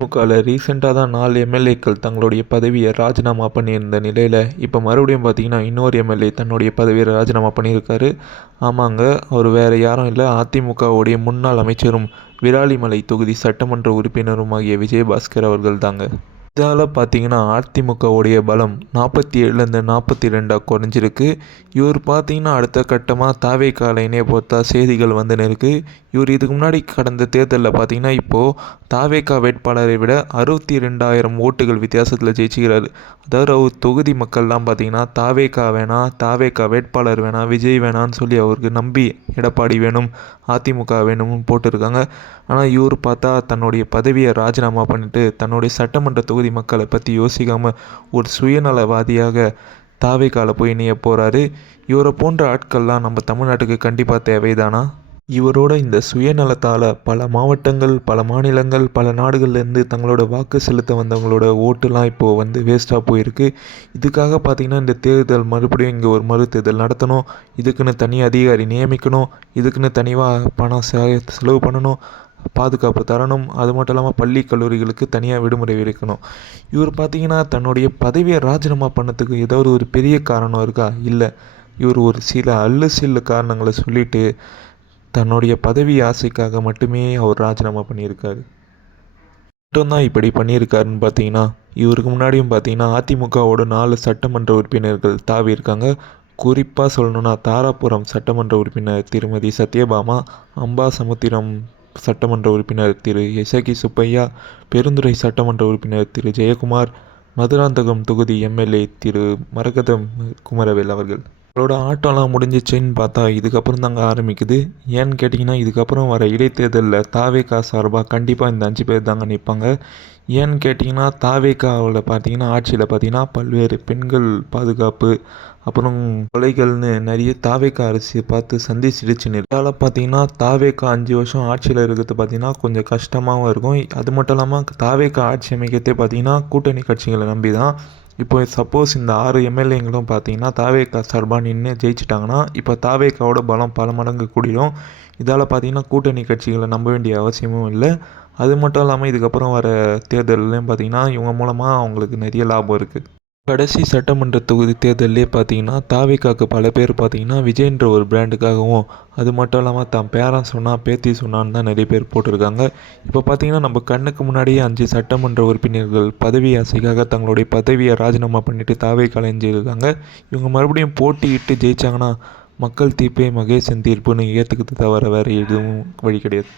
திமுகவில் ரீசெண்டாக தான் 4 எம்எல்ஏக்கள் தங்களுடைய பதவியை ராஜினாமா பண்ணியிருந்த நிலையில் இப்போ மறுபடியும் பார்த்தீங்கன்னா இன்னொரு எம்எல்ஏ தன்னுடைய பதவியை ராஜினாமா பண்ணியிருக்காரு. ஆமாங்க, அவர் வேறு யாரும் இல்லை, அதிமுகவுடைய முன்னாள் அமைச்சரும் விராலிமலை தொகுதி சட்டமன்ற உறுப்பினருமாகிய விஜயபாஸ்கர் அவர்கள் தாங்க. இதால் பார்த்தீங்கன்னா அதிமுகவுடைய பலம் 47லேருந்து 42 குறைஞ்சிருக்கு. இவர் பார்த்தீங்கன்னா அடுத்த கட்டமாக தாவேக்கால இணைய பொறுத்தா செய்திகள் வந்துன்னு இருக்குது. இவர் இதுக்கு முன்னாடி கடந்த தேர்தலில் பார்த்தீங்கன்னா இப்போது தாவேக்கா வேட்பாளரை விட 62,000 ஓட்டுகள் வித்தியாசத்தில் ஜெயிச்சுக்கிறாரு. அதாவது அவர் தொகுதி மக்கள்லாம் பார்த்தீங்கன்னா தாவேக்கா வேணாம், தாவேக்கா வேட்பாளர் வேணாம், விஜய் வேணான்னு சொல்லி அவருக்கு நம்பி எடப்பாடி வேணும், அதிமுக வேணும்னு போட்டிருக்காங்க. ஆனால் இவர் பார்த்தா தன்னுடைய பதவியை ராஜினாமா பண்ணிட்டு தன்னுடைய சட்டமன்ற தொகுதி மக்களை பற்றி யோசிக்காமல் ஒரு சுயநலவாதியாக தாவேக்கால போய் இணைய போகிறாரு. இவரை போன்ற ஆட்கள்லாம் நம்ம தமிழ்நாட்டுக்கு கண்டிப்பாக தேவைதானா? இவரோட இந்த சுயநலத்தால் பல மாவட்டங்கள், பல மாநிலங்கள், பல நாடுகள்லேருந்து தங்களோட வாக்கு செலுத்த வந்தவங்களோட ஓட்டுலாம் இப்போது வந்து வேஸ்ட்டாக போயிருக்கு. இதுக்காக பார்த்திங்கன்னா இந்த தேர்தல் மறுபடியும் இங்கே ஒரு மறு தேர்தல் நடத்தணும், இதுக்குன்னு தனி அதிகாரி நியமிக்கணும், இதுக்குன்னு தனியாக பணம் செலவு பண்ணணும், பாதுகாப்பு தரணும், அது மட்டும் இல்லாமல் பள்ளி கல்லூரிகளுக்கு தனியாக விடுமுறை விதிக்கணும். இவர் பார்த்திங்கன்னா தன்னுடைய பதவியை ராஜினாமா பண்ணதுக்கு ஏதாவது ஒரு பெரிய காரணம் இருக்கா? இல்லை. இவர் ஒரு சில காரணங்களை சொல்லிவிட்டு தன்னுடைய பதவி ஆசைக்காக மட்டுமே அவர் ராஜினாமா பண்ணியிருக்காரு. மட்டும்தான் இப்படி பண்ணியிருக்காருன்னு பார்த்தீங்கன்னா இவருக்கு முன்னாடியும் பார்த்தீங்கன்னா அதிமுகவோட 4 சட்டமன்ற உறுப்பினர்கள் தாவி இருக்காங்க. குறிப்பாக சொல்லணுன்னா தாராபுரம் சட்டமன்ற உறுப்பினர் திருமதி சத்யபாமா, அம்பாசமுத்திரம் சட்டமன்ற உறுப்பினர் திரு எசகி சுப்பையா, பெருந்துறை சட்டமன்ற உறுப்பினர் திரு ஜெயக்குமார், மதுராந்தகம் தொகுதி எம்எல்ஏ திரு மரகதம் குமரவேல் அவர்கள். அவரோட ஆட்டம்லாம் முடிஞ்சிச்சுன்னு பார்த்தா இதுக்கப்புறம் தாங்க ஆரம்பிக்குது. ஏன்னு கேட்டிங்கன்னா இதுக்கப்புறம் வர இடைத்தேர்தலில் தாவேகா சார்பாக கண்டிப்பாக இந்த 5 பேர் தாங்க நிற்பாங்க. ஏன்னு கேட்டிங்கன்னா தாவேகாவில் பார்த்தீங்கன்னா ஆட்சியில் பார்த்தீங்கன்னா பல்வேறு பெண்கள் பாதுகாப்பு, அப்புறம் கொலைகள்னு நிறைய தாவேகா அரசியை பார்த்து சந்திச்சிடுச்சுன்னு. இதால் பார்த்தீங்கன்னா தாவேகா 5 வருஷம் ஆட்சியில் இருக்கிறது பார்த்தீங்கன்னா கொஞ்சம் கஷ்டமாகவும் இருக்கும். அது மட்டும் இல்லாமல் தாவேகா ஆட்சி அமைக்கிறதே பார்த்தீங்கன்னா கூட்டணி கட்சிகளை நம்பி தான். இப்போ சப்போஸ் இந்த 6 எம்எல்ஏங்களும் பார்த்தீங்கன்னா தாவேகா சார்பாக நின்று ஜெயிச்சிட்டாங்கன்னா இப்போ தாவேகாவோட பலம் பல மடங்கு கூடிடும். இதால் பார்த்தீங்கன்னா கூட்டணி கட்சிகளை நம்ப வேண்டிய அவசியமும் இல்லை. அது மட்டும் இல்லாமல் இதுக்கப்புறம் வர தேர்தல்லையும் பார்த்தீங்கன்னா இவங்க மூலமாக அவங்களுக்கு நிறைய லாபம் இருக்குது. கடைசி சட்டமன்ற தொகுதி தேர்தலே பார்த்தீங்கன்னா தாவேகாவுக்கு பல பேர் பார்த்தீங்கன்னா விஜய்ன்ற ஒரு பிராண்டுக்காகவும், அது மட்டும் இல்லாமல் தான் பேரன் சொன்னால் பேத்தி சொன்னான்னு தான் நிறைய பேர் போட்டிருக்காங்க. இப்போ பார்த்தீங்கன்னா நம்ம கண்ணுக்கு முன்னாடியே 5 சட்டமன்ற உறுப்பினர்கள் பதவி ஆசைக்காக தங்களுடைய பதவியை ராஜினாமா பண்ணிவிட்டு தாவேகால இருக்காங்க. இவங்க மறுபடியும் போட்டியிட்டு ஜெயித்தாங்கன்னா மக்கள் தீர்ப்பே மகேசன் தீர்ப்புன்னு ஏற்றுக்கிறது தவிர வேறு எதுவும் வழி கிடையாது.